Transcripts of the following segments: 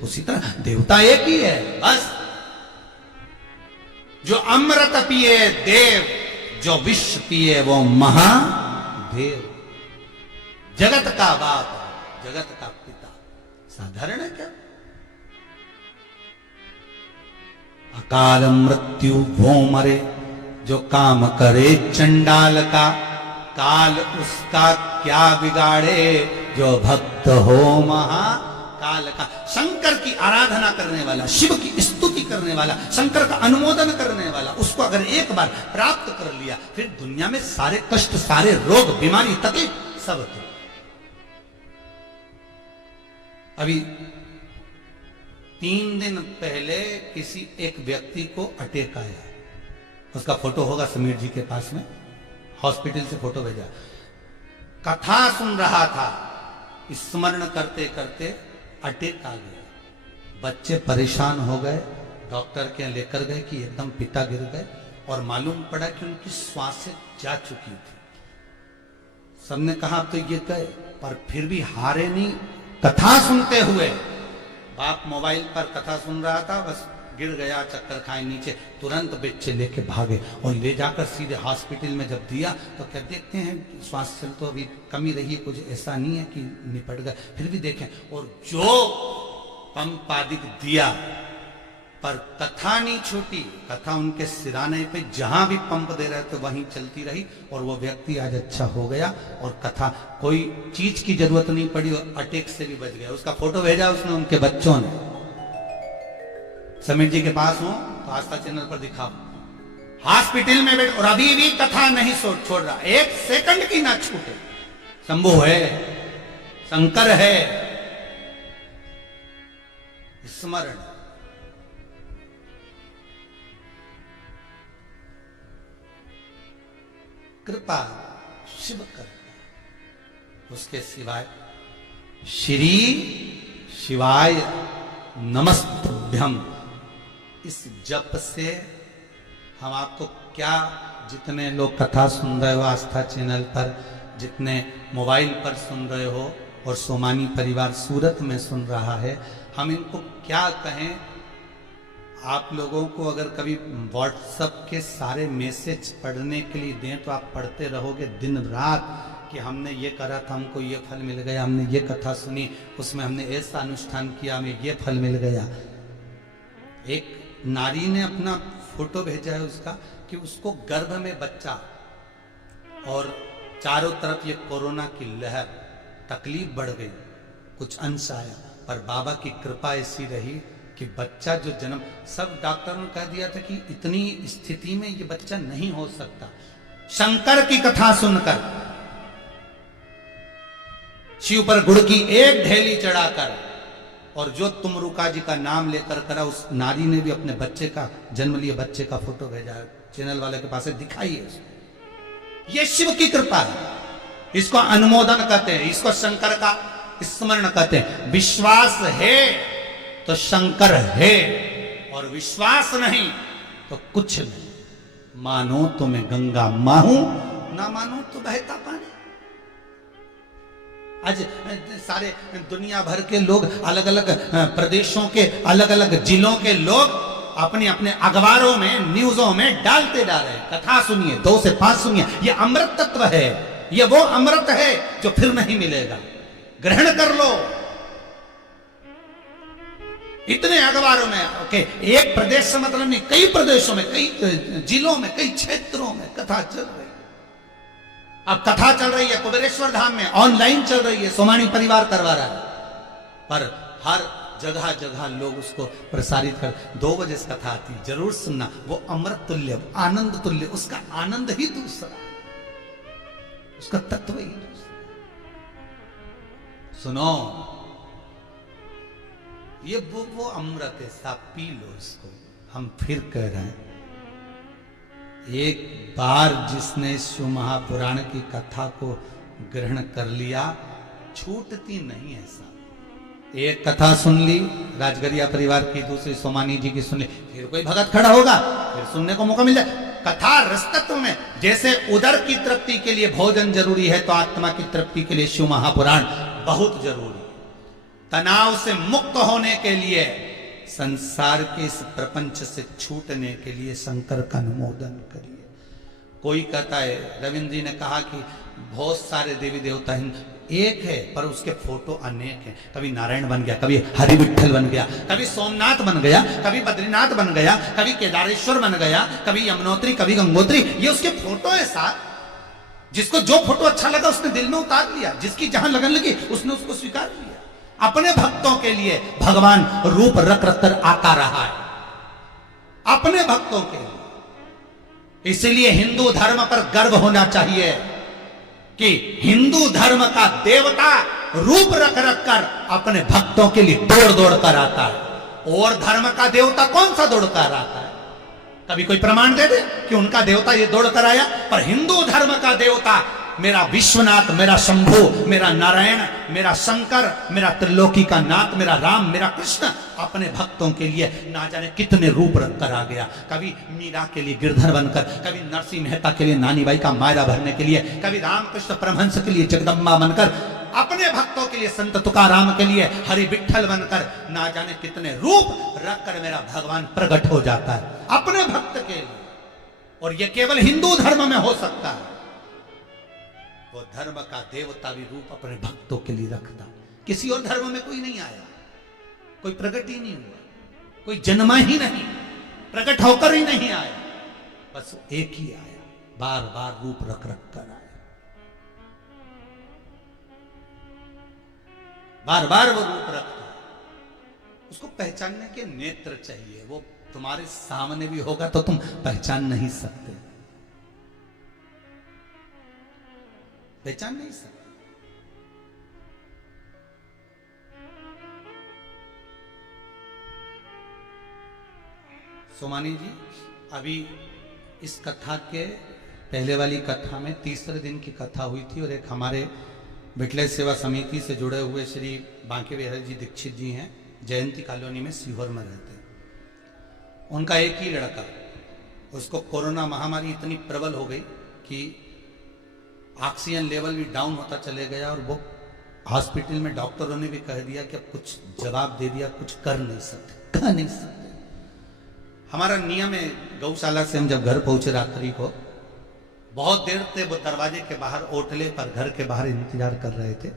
उसी तरह देवता एक ही है बस। जो अमृत पिए देव, जो विष पिए वो महादेव। जगत का बाप, जगत का पिता, साधारण है क्या? अकाल मृत्यु वो मरे, जो काम करे चंडाल का, काल उसका क्या बिगाड़े, जो भक्त हो महाकाल का। शंकर की आराधना करने वाला, शिव की स्तुति करने वाला, शंकर का अनुमोदन करने वाला, उसको अगर एक बार प्राप्त कर लिया, फिर दुनिया में सारे कष्ट, सारे रोग, बीमारी, तकलीफ सब तो। अभी 3 दिन पहले किसी एक व्यक्ति को अटैक आया, उसका फोटो होगा समीर जी के पास में, हॉस्पिटल से फोटो भेजा। कथा सुन रहा था, स्मरण करते करते अटैक आ गया। बच्चे परेशान हो गए, डॉक्टर के यहाँ लेकर गए कि एकदम पिता गिर गए, और मालूम पड़ा कि उनकी श्वासें जा चुकी थी। सबने कहा तो ये गए, पर फिर भी हारे नहीं। कथा सुनते हुए, बाप मोबाइल पर कथा सुन रहा था, बस गिर गया, चक्कर खाए नीचे, तुरंत बच्चे लेके भागे और ले जाकर सीधे हॉस्पिटल में जब दिया तो क्या देखते हैं श्वास चल तो अभी कमी रही है, कुछ ऐसा नहीं है कि निपट गए, फिर भी देखें। और जो पंप आदि दिया, पर कथा नहीं छूटी। कथा उनके सिराने पे जहां भी पंप दे रहे थे वहीं चलती रही, और वो व्यक्ति आज अच्छा हो गया, और कथा कोई चीज की जरूरत नहीं पड़ी, और अटैक से भी बच गया। उसका फोटो भेजा उसने, उनके बच्चों ने। समीर जी के पास हो तो आस्था चैनल पर दिखाओ, हॉस्पिटल में बैठ, और अभी भी कथा नहीं छोड़ रहा, 1 सेकंड की ना छूटे। शंभु है, शंकर है, स्मरण। कृपा शिव करता, उसके सिवाय श्री शिवाय नमस्तुभ्यम, इस जप से हम आपको क्या, जितने लोग कथा सुन रहे हो आस्था चैनल पर, जितने मोबाइल पर सुन रहे हो, और सोमानी परिवार सूरत में सुन रहा है, हम इनको क्या कहें। आप लोगों को अगर कभी व्हाट्सएप के सारे मैसेज पढ़ने के लिए दें तो आप पढ़ते रहोगे दिन रात कि हमने ये करा था, हमको ये फल मिल गया, हमने ये कथा सुनी, उसमें हमने ऐसा अनुष्ठान किया, हमें ये फल मिल गया। एक नारी ने अपना फोटो भेजा है उसका, कि उसको गर्भ में बच्चा, और चारों तरफ ये कोरोना की लहर, तकलीफ बढ़ गई, कुछ अंश आया, पर बाबा की कृपा ऐसी रही कि बच्चा जो जन्म, सब डॉक्टरों ने कह दिया था कि इतनी स्थिति में ये बच्चा नहीं हो सकता। शंकर की कथा सुनकर, शिव पर गुड़ की एक ढेली चढ़ाकर, और जो तुमरुका जी का नाम लेकर करा, उस नारी ने भी अपने बच्चे का, जन्म लिए बच्चे का फोटो भेजा है, चैनल वाले के पास है, दिखाइए। ये शिव की कृपा है, इसको अनुमोदन कहते हैं, इसको शंकर का स्मरण कहते हैं। विश्वास है तो शंकर है, और विश्वास नहीं तो कुछ नहीं। मानो तो मैं गंगा माहूं, ना मानो तो बहता पानी। आज सारे दुनिया भर के लोग, अलग अलग प्रदेशों के, अलग अलग जिलों के लोग अपने अपने अखबारों में, न्यूज़ों में डालते जा रहे हैं, कथा सुनिए, 2 से 5 सुनिए, ये अमृत तत्व है, ये वो अमृत है जो फिर नहीं मिलेगा, ग्रहण कर लो। इतने अखबारों में, ओके, एक प्रदेश से मतलब नहीं, कई प्रदेशों में, कई जिलों में, कई क्षेत्रों में कथा चल रही है। अब कथा चल रही है कुबेरेश्वर धाम में, ऑनलाइन चल रही है, सोमानी परिवार करवा रहा है, पर हर जगह जगह लोग उसको प्रसारित कर। 2 बजे से कथा आती, जरूर सुनना, वो अमृत तुल्य, आनंद तुल्य, उसका आनंद ही दूसरा, उसका तत्व ही दूसरा। सुनो, ये वो अमृत है, साहब पी लो इसको। हम फिर कह रहे हैं, एक बार जिसने शिव महापुराण की कथा को ग्रहण कर लिया, छूटती नहीं है साहब। एक कथा सुन ली राजगरिया परिवार की, दूसरी सोमानी जी की सुन ली, फिर कोई भगत खड़ा होगा, फिर सुनने को मौका मिल जाए। कथा रसतत्व में, जैसे उदर की तृप्ति के लिए भोजन जरूरी है, तो आत्मा की तृप्ति के लिए शिव महापुराण बहुत जरूरी है। तनाव से मुक्त होने के लिए, संसार के इस प्रपंच से छूटने के लिए शंकर का अनुमोदन करिए। कोई कहता है, रविंद्र जी ने कहा कि बहुत सारे देवी देवता एक है पर उसके फोटो अनेक हैं। कभी नारायण बन गया, कभी हरि विठल बन गया, कभी सोमनाथ बन गया, कभी बद्रीनाथ बन गया, कभी केदारेश्वर बन गया, कभी यमुनोत्री, कभी गंगोत्री। ये उसके फोटो है साथ। जिसको जो फोटो अच्छा लगा उसने दिल में उतार लिया, जिसकी जहां लगन लगी उसने उसको स्वीकार लिया। अपने भक्तों के लिए भगवान रूप रख रख कर आता रहा है, अपने भक्तों के लिए। इसलिए हिंदू धर्म पर गर्व होना चाहिए कि हिंदू धर्म का देवता रूप रख रख कर अपने भक्तों के लिए दौड़ दौड़ कर आता है। और धर्म का देवता कौन सा दौड़ कर आता है? कभी कोई प्रमाण दे दे कि उनका देवता ये दौड़ कर आया? पर हिंदू धर्म का देवता, मेरा विश्वनाथ, मेरा शंभु, मेरा नारायण, मेरा शंकर, मेरा त्रिलोकी का नाथ, मेरा राम, मेरा कृष्ण, अपने भक्तों के लिए ना जाने कितने रूप रख कर आ गया। कभी मीरा के लिए गिरधर बनकर, कभी नरसिंह मेहता के लिए नानी बाई का मायरा भरने के लिए, कभी रामकृष्ण परमहंस के लिए जगदम्बा बनकर, अपने भक्तों के लिए संत तुकाराम के लिए हरि विठल बनकर, ना जाने कितने रूप रख कर मेरा भगवान प्रकट हो जाता है अपने भक्त के लिए। और यह केवल हिंदू धर्म में हो सकता है। वो धर्म का देवता भी रूप अपने भक्तों के लिए रखता। किसी और धर्म में कोई नहीं आया, कोई प्रकट ही नहीं हुआ, कोई जन्मा ही नहीं, प्रकट होकर ही नहीं आया, बस एक ही आया, बार बार रूप रख रख कर आया, बार बार वो रूप रखता है। उसको पहचानने के नेत्र चाहिए। वो तुम्हारे सामने भी होगा तो तुम पहचान नहीं सकते, पहचान नहीं सकते। सोमानी जी, अभी इस कथा के पहले वाली कथा में तीसरे दिन की कथा हुई थी और एक हमारे विठल सेवा समिति से जुड़े हुए श्री बांके बिहारी जी दीक्षित जी हैं, जयंती कॉलोनी में सीहोर में रहते हैं। उनका एक ही लड़का, उसको कोरोना महामारी इतनी प्रबल हो गई कि ऑक्सीजन लेवल भी डाउन होता चले गया और वो हॉस्पिटल में डॉक्टरों ने भी कह दिया कि अब कुछ जवाब दे दिया, कुछ कर नहीं सकते, कह नहीं सकते। हमारा नियम है, गौशाला से हम जब घर पहुंचे रात्रि को, बहुत देर से वो दरवाजे के बाहर ओटले पर घर के बाहर इंतजार कर रहे थे।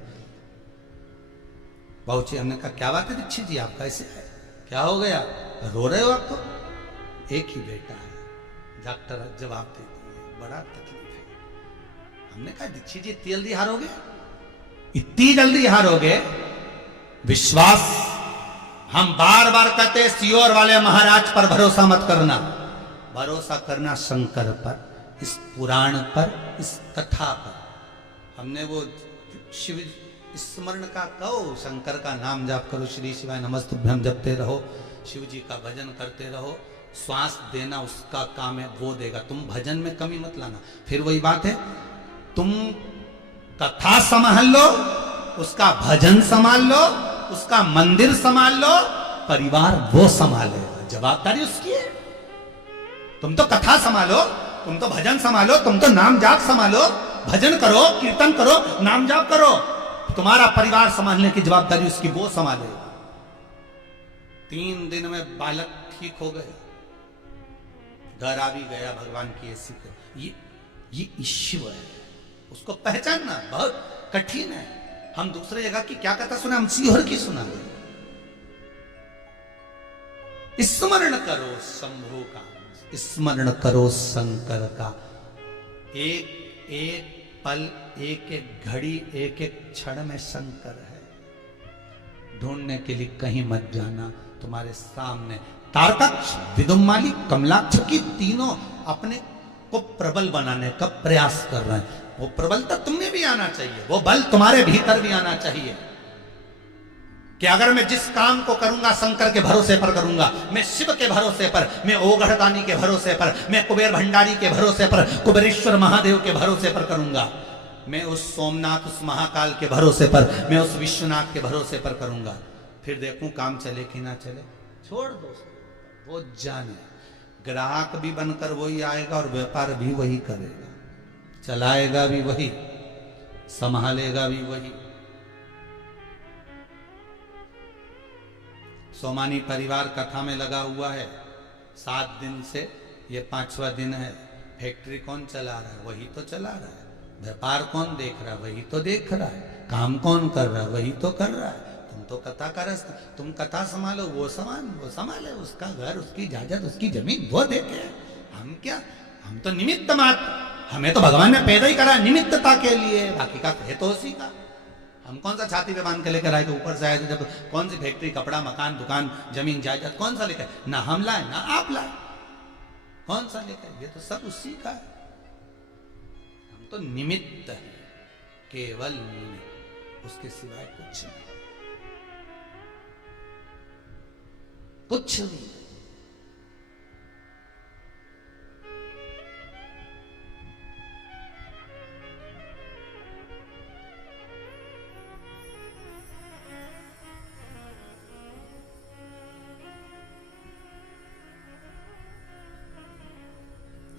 पहुंचे, हमने कहा क्या बात है दीक्षित जी, आप कैसे है, क्या हो गया, रो रहे हो आप? तो एक ही बेटा है, डॉक्टर जवाब दे दिए, बड़ा तकलीफ है। हमने कहा दीक्षित जी इतनी जल्दी हारोगे, इतनी जल्दी हारोगे? विश्वास, हम बार बार कहते सियोर वाले महाराज पर भरोसा मत करना, भरोसा करना शंकर पर, इस पुराण पर, इस कथा पर। हमने वो शिव स्मरण का कहो, शंकर का नाम जाप करो, श्री शिवाय नमस्तुभ्यम जपते रहो, शिव जी का भजन करते रहो। श्वास देना उसका काम है, वो देगा, तुम भजन में कमी मत लाना। फिर वही बात है, तुम कथा संभाल लो, उसका भजन संभाल लो, उसका मंदिर संभाल लो, परिवार वो संभालेगा, जवाबदारी उसकी है। तुम तो कथा संभालो, तुम तो भजन संभालो, तुम तो नाम जाप संभालो, भजन करो, कीर्तन करो, नाम जाप करो, तुम्हारा परिवार संभालने की जवाबदारी उसकी, वो संभालेगा। 3 दिन में बालक ठीक हो गया, घर आ भी गया भगवान की ऐसी। ये ईश्वर है, उसको पहचानना बहुत कठिन है। हम दूसरे जगह की क्या कथा सुना, हम सीहोर की सुना रहे। स्मरण करो शंभु का, स्मरण करो शंकर का। एक एक पल, एक एक घड़ी, एक एक क्षण में शंकर है। ढूंढने के लिए कहीं मत जाना, तुम्हारे सामने। तारकाक्ष, विदुम्माली, कमलाक्ष की तीनों अपने को प्रबल बनाने का प्रयास कर रहे हैं। वो प्रबलता तुम्हें भी आना चाहिए, वो बल तुम्हारे भीतर भी आना चाहिए कि अगर मैं जिस काम को करूंगा शंकर के भरोसे पर करूंगा, मैं शिव के भरोसे पर, मैं ओघड़दानी के भरोसे पर, मैं कुबेर भंडारी के भरोसे पर, कुबेरेश्वर महादेव के भरोसे पर करूंगा, मैं उस सोमनाथ, उस महाकाल के भरोसे पर, मैं उस विश्वनाथ के भरोसे पर करूंगा, फिर देखूं काम चले कि ना चले। छोड़ दो, वो जाने। ग्राहक भी बनकर वही आएगा और व्यापार भी वही करेगा, चलाएगा भी वही, संभालेगा भी वही। सोमानी परिवार कथा में लगा हुआ है 7 दिन से, ये 5वां दिन है। फैक्ट्री कौन चला रहा है? वही तो चला रहा है। व्यापार कौन देख रहा है? वही तो देख रहा है। काम कौन कर रहा है? वही तो कर रहा है। तुम तो कथा का रस, तुम कथा संभालो, वो संभाले, उसका घर, उसकी इजाजत, उसकी जमीन वो देखे। हम क्या, हम तो निमित्त मात्र, हमें तो भगवान ने पैदा ही करा निमित्तता के लिए, बाकी का है तो उसी का। हम कौन सा छाती पे बांध के लेकर आए थे ऊपर से आए थे? जब कौन सी फैक्ट्री, कपड़ा, मकान, दुकान, जमीन, जायदाद कौन सा लेकर? ना हम लाए ना आप लाए, कौन सा लेकर? ये तो सब उसी का है। हम तो निमित्त है, केवल निमित्त, उसके सिवाय कुछ नहीं, कुछ नहीं।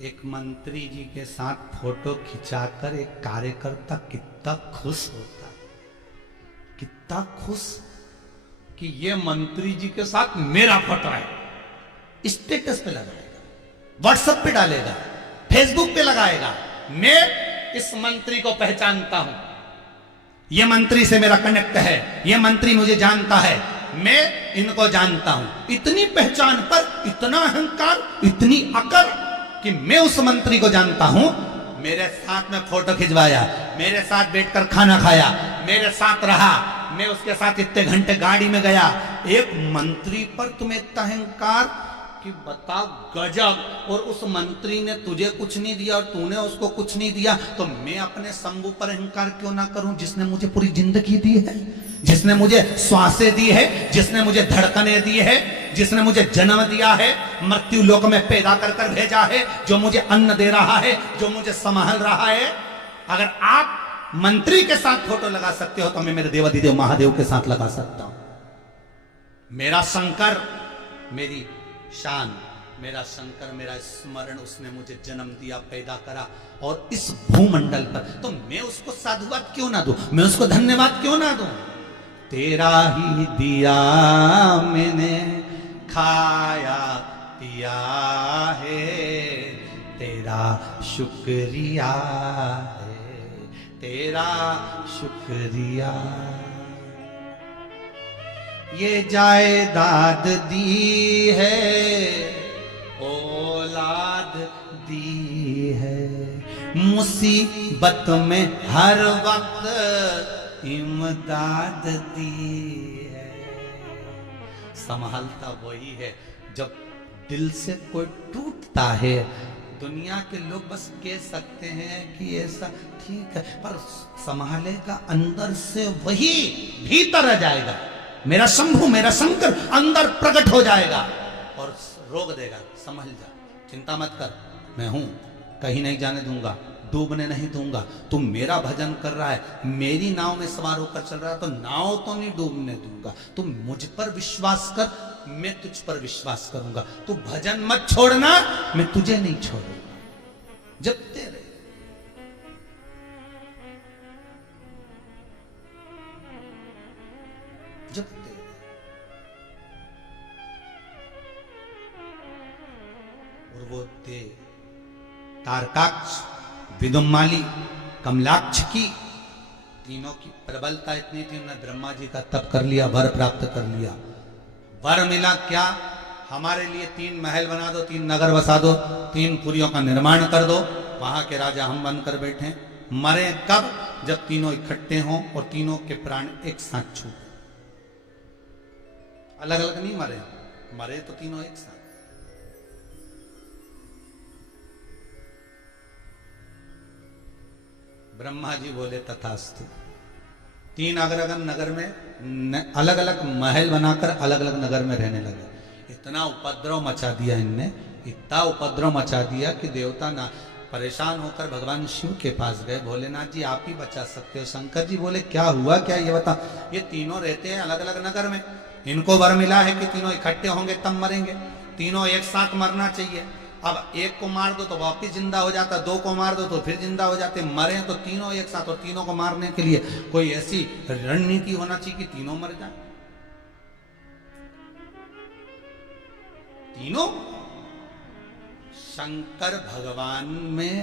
एक मंत्री जी के साथ फोटो खिंचाकर एक कार्यकर्ता कितना खुश होता है, कितना खुश कि ये मंत्री जी के साथ मेरा फोटो है। स्टेटस पे लगाएगा, व्हाट्सएप पे डालेगा, फेसबुक पे लगाएगा, मैं इस मंत्री को पहचानता हूं, ये मंत्री से मेरा कनेक्ट है, ये मंत्री मुझे जानता है, मैं इनको जानता हूं। इतनी पहचान पर इतना अहंकार, इतनी अकड़ कि मैं उस मंत्री को जानता हूं। मेरे साथ में फोटो खिंचवाया, मेरे साथ बैठकर खाना खाया, मेरे साथ रहा, मैं उसके साथ इतने घंटे गाड़ी में गया। एक मंत्री पर तुम्हें इतना अहंकार कि बता, गजब। और उस मंत्री ने तुझे कुछ नहीं दिया और तूने उसको कुछ नहीं दिया, तो मैं अपने शंभू पर अहंकार क्यों ना करूं, जिसने मुझे पूरी जिंदगी दी है, जिसने मुझे श्वासें दी है, जिसने मुझे धड़कने दी है, जिसने मुझे जन्म दिया है, मृत्यु लोक में पैदा कर कर भेजा है, जो मुझे अन्न दे रहा है, जो मुझे संभाल रहा है। अगर आप मंत्री के साथ फोटो लगा सकते हो तो मैं मेरे देवाधिदेव महादेव के साथ लगा सकता हूं। मेरा शंकर, मेरी शान, मेरा शंकर, मेरा स्मरण, उसने मुझे जन्म दिया, पैदा करा, और इस भूमंडल पर, तो मैं उसको साधुवाद क्यों ना दूं, मैं उसको धन्यवाद क्यों ना दूं? तेरा ही दिया मैंने खाया पिया है, तेरा शुक्रिया है, तेरा शुक्रिया। ये जायदाद दी है, औलाद दी है, मुसीबत में हर वक्त इमदाद दी है। संभालता वही है। जब दिल से कोई टूटता है, दुनिया के लोग बस कह सकते हैं कि ऐसा ठीक है, पर संभालेगा अंदर से वही, भीतर आ जाएगा। मेरा शंभू, मेरा शंकर अंदर प्रकट हो जाएगा और रोक देगा, संभल जा, चिंता मत कर, मैं हूं, कहीं नहीं जाने दूंगा, डूबने नहीं दूंगा। तू मेरा भजन कर रहा है, मेरी नाव में सवार होकर चल रहा है, तो नाव तो नहीं डूबने दूंगा। तू मुझ पर विश्वास कर, मैं तुझ पर विश्वास करूंगा। तू भजन मत छोड़ना, मैं तुझे नहीं छोड़ूंगा। जब तेरे जब तेरे और वो ते तारकाक्ष, विदुम्माली, कमलाक्ष की, तीनों की प्रबलता इतनी थी, उन्होंने ब्रह्मा जी का तप कर लिया, वर प्राप्त कर लिया। वर मिला क्या? हमारे लिए 3 महल बना दो, 3 नगर बसा दो, 3 पुरियों का निर्माण कर दो, वहां के राजा हम बनकर बैठे। मरे कब? जब तीनों इकट्ठे हों और तीनों के प्राण एक साथ छूटे। अलग अलग नहीं मरे, मरे तो तीनों एक साथ। ब्रह्मा जी बोले तथास्तु। 3 अलग अलग नगर में अलग अलग महल बनाकर अलग अलग नगर में रहने लगे। इतना उपद्रव मचा दिया इनने, इतना उपद्रव मचा दिया कि देवता ना परेशान होकर भगवान शिव के पास गए। भोलेनाथ जी आप ही बचा सकते हो। शंकर जी बोले क्या हुआ, क्या ये बता। ये तीनों रहते हैं अलग अलग नगर में, इनको वर मिला है कि तीनों इकट्ठे होंगे तब मरेंगे, तीनों एक साथ मरना चाहिए। अब एक को मार दो तो वापिस जिंदा हो जाता, 2 को मार दो तो फिर जिंदा हो जाते। मरे तो तीनों एक साथ, और तीनों को मारने के लिए कोई ऐसी रणनीति होना चाहिए कि तीनों मर जाए। तीनों शंकर भगवान में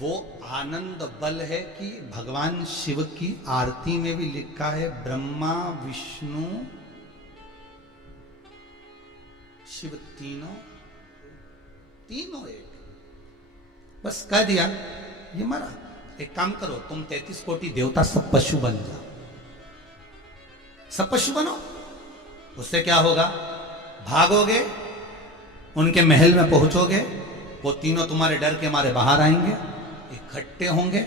वो आनंद बल है कि भगवान शिव की आरती में भी लिखा है ब्रह्मा विष्णु शिव तीनों तीनों एक। बस कह दिया ये मरा। एक काम करो, तुम 33 कोटि देवता सब पशु बन जाओ, सब पशु बनो। उससे क्या होगा, भागोगे, उनके महल में पहुंचोगे, वो तीनों तुम्हारे डर के मारे बाहर आएंगे, इकट्ठे होंगे,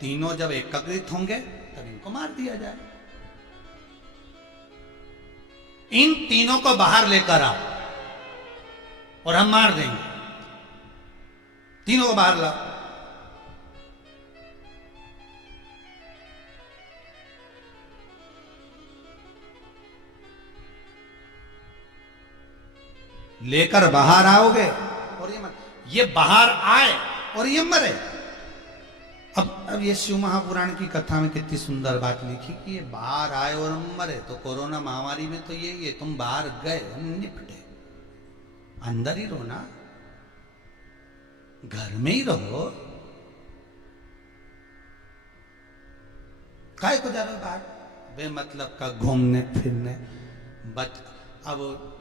तीनों जब एकत्रित होंगे तब इनको मार दिया जाए। इन तीनों को बाहर लेकर आओ और हम मार देंगे। तीनों को बाहर लाओ। लेकर बाहर आओगे और ये बाहर आए और ये मरे। अब ये शिव महापुराण की कथा में कितनी सुंदर बात लिखी कि ये बाहर आए और मरे। तो कोरोना महामारी में तो ये तुम बाहर गए निपटे, अंदर ही रहो ना, घर में ही रहो। काय को जा रहे हो बाहर बेमतलब का घूमने फिरने। अब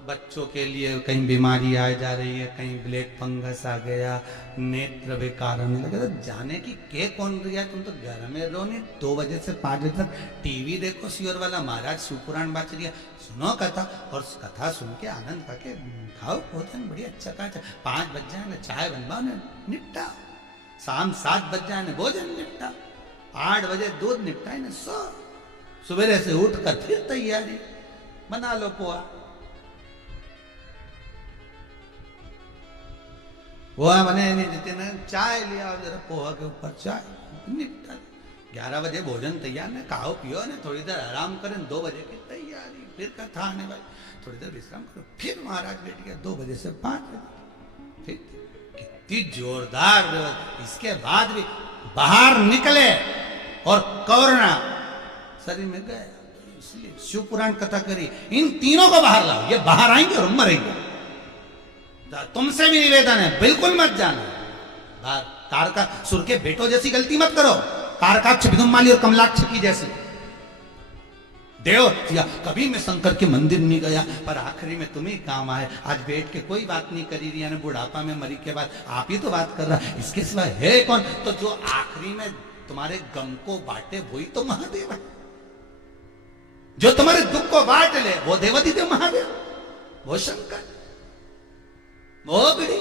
बच्चों के लिए कहीं बीमारी आ जा रही है, कहीं ब्लैक फंगस आ गया, नेत्र बेकार होने लगे, तो जाने की के कौन रिया। तुम तो घर में रहो, नहीं 2 बजे से 5 बजे तक टीवी देखो। सियोर वाला महाराज शिवपुराण बाच रिया, सुनो कथा और कथा सुन के आनंद करके खाओ भोजन बढ़िया अच्छा का। 5 बज जाए ना चाय बनवाओ ना निपटा, शाम 7 बज जाए ना भोजन निपटा, 8 बजे दूध निपटाए ना सो, सवेरे से उठ कर फिर तैयारी बना लो पोहा। पोहा बने नहीं देते ना, चाय लिया जरा पोहा के ऊपर चाय निपटा। 11 बजे भोजन तैयार ना, खाओ पियो ना, थोड़ी देर आराम करें, 2 बजे की तैयारी, फिर कथा आने वाली, थोड़ी देर विश्राम करो, फिर महाराज बैठ गया 2 बजे से 5 बजे। फिर कितनी जोरदार व्यवस्था। इसके बाद भी बाहर निकले और कोरोना शरीर में गया, इसलिए शिव पुराण कथा करी। इन तीनों को बाहर लाओ, ये बाहर आएंगे और मरेंगे। तुमसे भी निवेदन है, बिल्कुल मत जाना बाहर। तारकासुर के बेटों जैसी गलती मत करो, तारकाक्ष विदुम्माली और कमलाक्ष की जैसी। देव या कभी मैं शंकर के मंदिर नहीं गया, पर आखिरी में तुम्हें काम आए। आज बैठ के कोई बात नहीं करी रही है, बुढ़ापा में मरी के बाद आप ही तो बात कर रहा, इसके सिवा है कौन। तो जो आखिरी में तुम्हारे गम को बांटे वही तो महादेव है। जो तुम्हारे दुख को बांट ले वो देवाधिदेव महादेव, वो शंकर, वो बिड़ी।